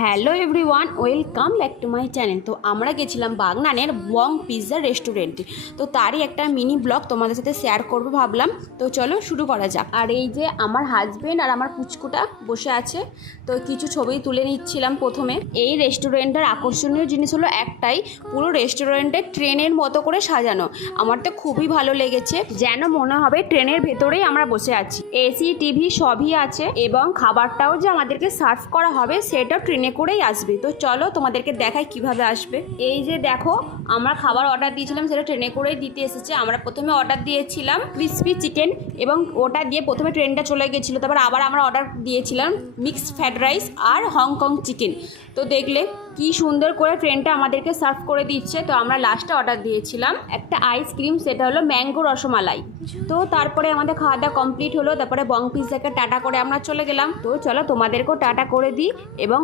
Hello everyone, welcome back to my channel. তো আমরা গেছিলাম বাগনানের বং পিৎজা রেস্টুরেন্টে। তো তারই একটা মিনি ব্লগ তোমাদের সাথে শেয়ার করবো ভাবলাম। তো চলো শুরু করা যাক। আর এই যে আমার হাজবেন্ড আর আমার পুচকুটা বসে আছে, তো কিছু ছবি তুলে নিচ্ছিলাম প্রথমে। এই রেস্টুরেন্টের আকর্ষণীয় জিনিস হলো একটাই, পুরো রেস্টুরেন্টে ট্রেনের মতো করে সাজানো। আমার তো খুবই ভালো লেগেছে, যেন মনে হবে ট্রেনের ভেতরেই আমরা বসে আছি। এসি টিভি সবই আছে এবং খাবারটাও যে আমাদেরকে সার্ভ করা হবে সেটাও ট্রেনে করেই আসবে। তো চলো তোমাদেরকে দেখাই কিভাবে আসবে। এই যে দেখো, আমরা খাবার অর্ডার দিয়েছিলাম, সেটা ট্রেনে করেই দিতে এসেছে। আমরা প্রথমে অর্ডার দিয়েছিলাম ক্রিসপি চিকেন এবং ওটা দিয়ে প্রথমে ট্রেনটা চলে গেছিলো। তারপর আবার আমরা অর্ডার দিয়েছিলাম মিক্সড ফ্রাইড রাইস আর হংকং চিকেন। তো দেখলে কি সুন্দর করে ট্রেনটা আমাদেরকে সার্ভ করে দিচ্ছে। তো আমরা লাস্টে অর্ডার দিয়েছিলাম একটা আইসক্রিম, সেটা হলো ম্যাঙ্গো রসমালাই। তো তারপরে আমাদের খাওয়া দাওয়া কমপ্লিট হলো। তারপরে বং পিৎজাকে টাটা করে আমরা চলে গেলাম। তো চলো তোমাদেরকেও টাটা করে দিই এবং